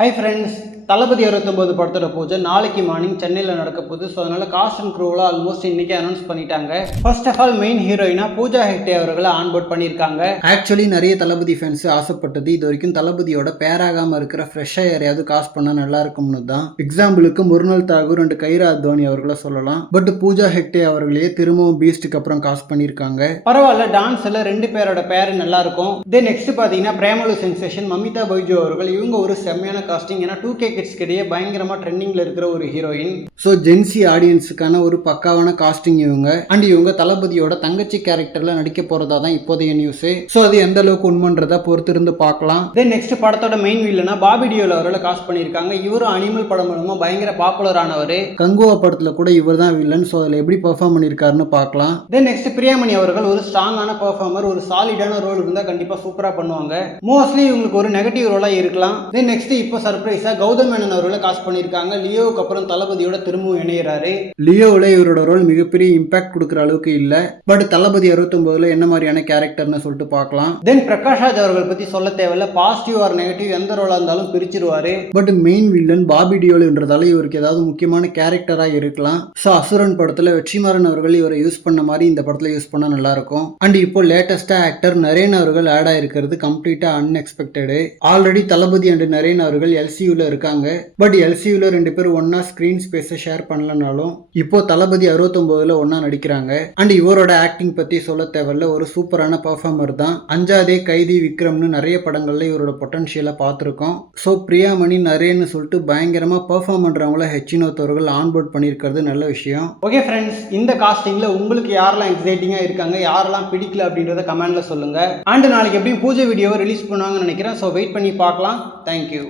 Hi friends, தளபதி 69 படத்தோட பூஜை நாளைக்கு மார்னிங் சென்னையில் நடக்க போகுது. ஸோ அதனால காஸ்ட் அண்ட் க்ரூவெலாம் ஆல்மோஸ்ட் இன்னைக்கு அனௌன்ஸ் பண்ணிட்டாங்க. ஃபர்ஸ்ட் ஆஃப் ஆல் மெயின் ஹீரோயினா பூஜா ஹெக்டே அவர்களை ஆன்போர்ட் பண்ணியிருக்காங்க. ஆக்சுவலி நிறைய தளபதி ஃபேன்ஸ் ஆசைப்பட்டது இது வரைக்கும் தளபதியோட பேராகாமல் இருக்கிற ஃப்ரெஷ்ஷாக யாரையாவது காஸ்ட் பண்ணால் நல்லா இருக்கும்னு தான். எக்ஸாம்பிளுக்கு முருனல் தாகூர் அண்ட் கைரா அத்வானி அவர்களை சொல்லலாம். பட் பூஜா ஹெக்டே அவர்களையே திரும்பவும் பீஸ்டுக்கு அப்புறம் காஸ்ட் பண்ணியிருக்காங்க. பரவாயில்ல, டான்ஸில் ரெண்டு பேரோட பேர் நல்லா இருக்கும். தென் நெக்ஸ்ட் பார்த்தீங்கன்னா பிரேமலு சென்சேஷன் மமிதா பைஜு அவர்கள் இவங்க ஒரு செம்மையான காஸ்டிங். ஏன்னா 2K கிட்ஸ் கிடையே பயங்கரமா ட்ரெண்டிங்ல இருக்கிற ஒரு ஹீரோயின். ஸோ ஜென்சி ஆடியன்ஸுக்கான ஒரு பக்காவான காஸ்டிங் இவங்க. அண்ட் இவங்க தளபதியோட தங்கச்சி கேரக்டர்ல நடிக்க போறதா தான் இப்போதைய நியூஸ். ஸோ அது எந்த அளவுக்கு உண்மைன்றதை பொறுத்து இருந்து பார்க்கலாம். தென் நெக்ஸ்ட் படத்தோட மெயின் வில்லனா பாபி டியோல் அவர்களை காஸ்ட் பண்ணியிருக்காங்க. இவரும் அனிமல் படம் மூலமா பயங்கர பாப்புலர் ஆனவர். கங்குவா படத்துல கூட இவர் தான் வில்லன். ஸோ அதில் எப்படி பெர்ஃபார்ம் பண்ணியிருக்காருன்னு பார்க்கலாம். தென் நெக்ஸ்ட் பிரியாமணி அவர்கள் ஒரு ஸ்ட்ராங்கான பெர்ஃபார்மர், ஒரு சாலிடான ரோல் இருந்தால் கண்டிப்பா சூப்பரா பண்ணுவாங்க. மோஸ்ட்லி இவங்களுக்கு ஒரு நெகட்டிவ் ரோலா இருக்கலாம். தென் நெக்ஸ்ட் இப்போ சர்ப்ரைஸா கௌதம் மேனன் அவர்களை காஸ்ட் பண்ணியிருக்காங்க. லியோவுக்கு அப்புறம் தளபதியோட திரும்பவும் இணையறாரு. லியோவில் இவரோட ரோல் மிகப்பெரிய இம்பாக்ட் கொடுக்குற அளவுக்கு இல்லை. பட் தளபதி 69 என்ன மாதிரியான கேரக்டர்னு சொல்லிட்டு பார்க்கலாம். தென் பிரகாஷ் ராஜ் அவர்கள் பத்தி சொல்ல தேவையில்ல. பாசிட்டிவ் ஆர் நெகட்டிவ் எந்த ரோலா இருந்தாலும் பிரிச்சிருவாரு. பட் மெயின் வில்லன் பாபி டியோல்ன்றதால இவருக்கு ஏதாவது முக்கியமான கேரக்டரா இருக்கலாம். ஸோ அசுரன் படத்துல வெற்றிமாறன் அவர்கள் இவரை யூஸ் பண்ண மாதிரி இந்த படத்துல யூஸ் பண்ணா நல்லா இருக்கும். அண்ட் இப்போ லேட்டஸ்டா ஆக்டர் நரேன் அவர்கள் ஆட் ஆயிருக்கிறது கம்ப்ளீட்டா unexpected. Already Thalapathy and Naren அவர்கள் எல்சியூல இருக்காங்க. பட் எல்சியூல ரெண்டு பேரும் ஒன்னா ஸ்கிரீன் ஸ்பேஸை ஷேர் பண்ணலனாலும் இப்போ தளபதி 69 ஒன்னா நடிக்கிறாங்க. அண்ட் இவரோட ஆக்டிங் பத்தி சொல்ல தேவையில்ல, ஒரு சூப்பரான பெர்ஃபார்மர் தான். அஞ்சாதே, கைதி, விக்ரம்னு நிறைய படங்கள்ல இவரோட பொட்டன்ஷியலை பார்த்துருக்கோம். ஸோ பிரியாமணி நரேன்னு சொல்லிட்டு பயங்கரமா பெர்ஃபார்ம் பண்றவங்கள ஹெச்சினோத் அவர்கள் ஆன்போர்ட் பண்ணியிருக்கிறது நல்ல விஷயம். ஓகே ஃப்ரெண்ட்ஸ், இந்த காஸ்டிங்ல உங்களுக்கு யாரெல்லாம் எக்ஸைட்டிங்கா இருக்காங்க, யாரெல்லாம் பிடிக்கல அப்படின்றத கமெண்ட்ல சொல்லுங்க. அண்ட் நாளைக்கு எப்படியும் பூஜை வீடியோவை ரிலீஸ் பண்ணுவாங்கன்னு நினைக்கிறேன். ஸோ வெயிட் பண்ணி பார்க்கலாம். தேங்க்யூ.